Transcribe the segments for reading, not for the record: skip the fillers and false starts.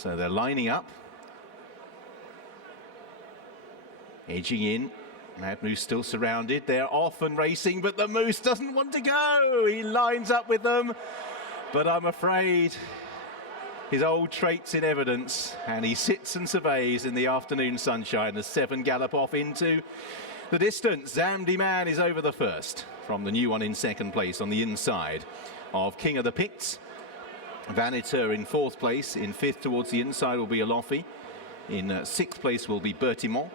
So they're lining up, edging in. Mad Moose still surrounded. They're off and racing, but the Moose doesn't want to go. He lines up with them, but I'm afraid his old traits in evidence, and he sits and surveys in the afternoon sunshine as 7 gallop off into the distance. Zamdi Man is over the first from the new one in second place on the inside of King of the Picts. Vaniteux in 4th place. In 5th towards the inside will be Alofi. In 6th place will be Bertimont,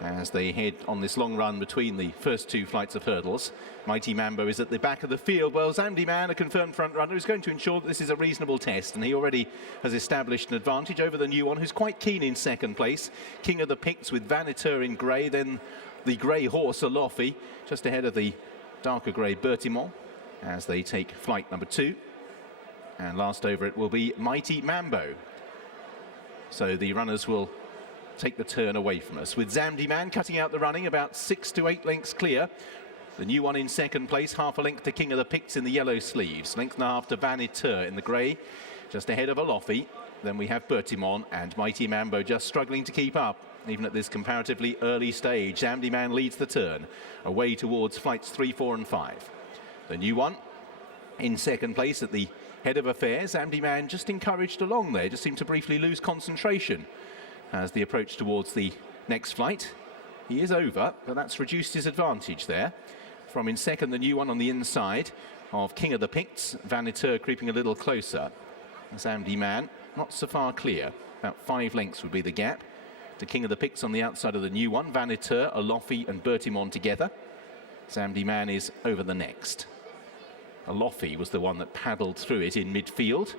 as they head on this long run between the first 2 flights of hurdles. Mighty Mambo is at the back of the field. Well, Zamdi Man, a confirmed front runner, is going to ensure that this is a reasonable test, and he already has established an advantage over the new one, who's quite keen in second place. King of the Picts with Vaniteux in grey, then the grey horse Alofi just ahead of the darker grey Bertimont as they take flight number 2. And last over it will be Mighty Mambo. So the runners will take the turn away from us, with Zamdi Man cutting out the running about 6 to 8 lengths clear. The new one in second place, half a length to King of the Picts in the yellow sleeves, length and a half to Vaniteux in the grey, just ahead of Alofi. Then we have Bertimont and Mighty Mambo just struggling to keep up, even at this comparatively early stage. Zamdi Man leads the turn, away towards flights 3, 4 and 5. The new one in second place at the head of affairs. Zamdi Man just encouraged along there, just seemed to briefly lose concentration as the approach towards the next flight. He is over, but that's reduced his advantage there. From in second, the new one on the inside of King of the Picts. Vaniteux creeping a little closer. Zamdi Man not so far clear. About 5 lengths would be the gap to King of the Picts on the outside of the new one. Vaniteux, Alofi and Bertimont together. Zamdi Man is over the next. Alofi was the one that paddled through it in midfield,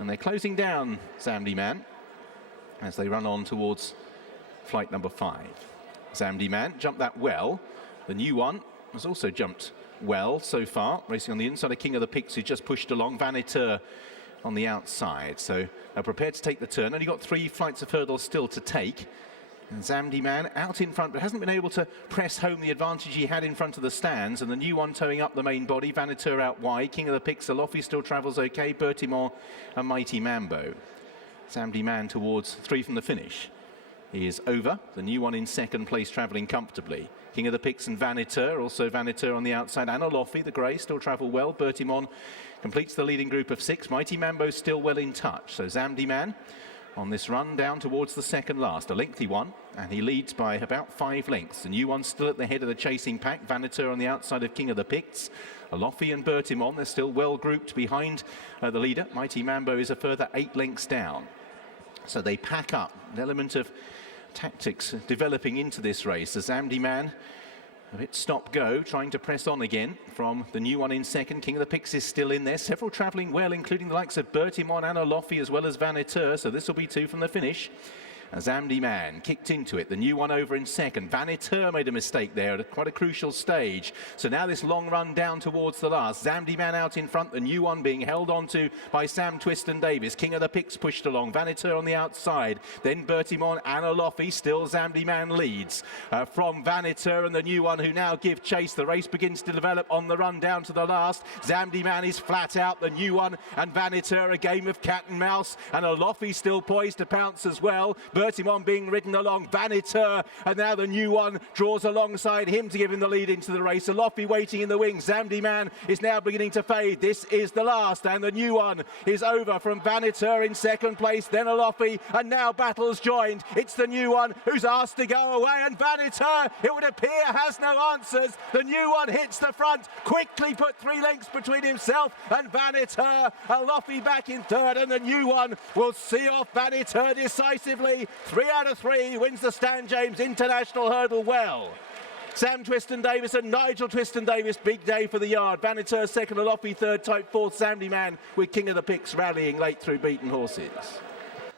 and they're closing down Zamdi Man as they run on towards flight number 5. Zamdi Man jumped that well. The new one has also jumped well so far, racing on the inside of King of the Picts, who just pushed along. Vaniteux on the outside, so they're prepared to take the turn. Only got 3 flights of hurdles still to take. And Zamdi Man out in front, but hasn't been able to press home the advantage he had in front of the stands. And the new one towing up the main body, Vaniteux out wide. King of the Picts, Alofi still travels okay. Bertimont and Mighty Mambo. Zamdi Man towards 3 from the finish. He is over. The new one in second place, travelling comfortably. King of the Picts and Vaniteux, also Vaniteux on the outside. And Alofi, the grey, still travel well. Bertimont completes the leading group of 6. Mighty Mambo still well in touch. So Zamdi Man on this run down towards the second last, a lengthy one, and he leads by about 5 lengths. The new one still at the head of the chasing pack. Vaniteux on the outside of King of the Picts. Alofi and Bertimont, they're still well grouped behind the leader. Mighty Mambo is a further 8 lengths down. So they pack up. An element of tactics developing into this race. The Zamdi Man a bit stop-go, trying to press on again from the new one in second. King of the Picts is still in there. Several travelling well, including the likes of Bertimont and Alofi, as well as Vaniteux. So this will be 2 from the finish. Zamdi Man kicked into it. The new one over in second. Vaniteux made a mistake there at quite a crucial stage. So now this long run down towards the last. Zamdi Man out in front. The new one being held onto by Sam Twiston-Davies. King of the Picts pushed along. Vaniteux on the outside. Then Bertimont and Alofi. Still Zamdi Man leads from Vaniteux and the new one, who now give chase. The race begins to develop on the run down to the last. Zamdi Man is flat out. The new one and Vaniteux, a game of cat and mouse. And Alofi still poised to pounce as well. Bertimont being ridden along. Vaniteux, and now the new one draws alongside him to give him the lead into the race. Alofi waiting in the wings. Zamdi Man is now beginning to fade. This is the last, and the new one is over from Vaniteux in second place, then Alofi, and now battles joined. It's the new one who's asked to go away, and Vaniteux, it would appear, has no answers. The new one hits the front, quickly put 3 lengths between himself and Vaniteux. Alofi back in third, and the new one will see off Vaniteux decisively. 3 out of 3 wins the Stan James International Hurdle well. Sam Twiston-Davies and Nigel Twiston-Davies, big day for the yard. Vaniteux second, Alofi third, type fourth. Zamdi Man with King of the Picts rallying late through beaten horses.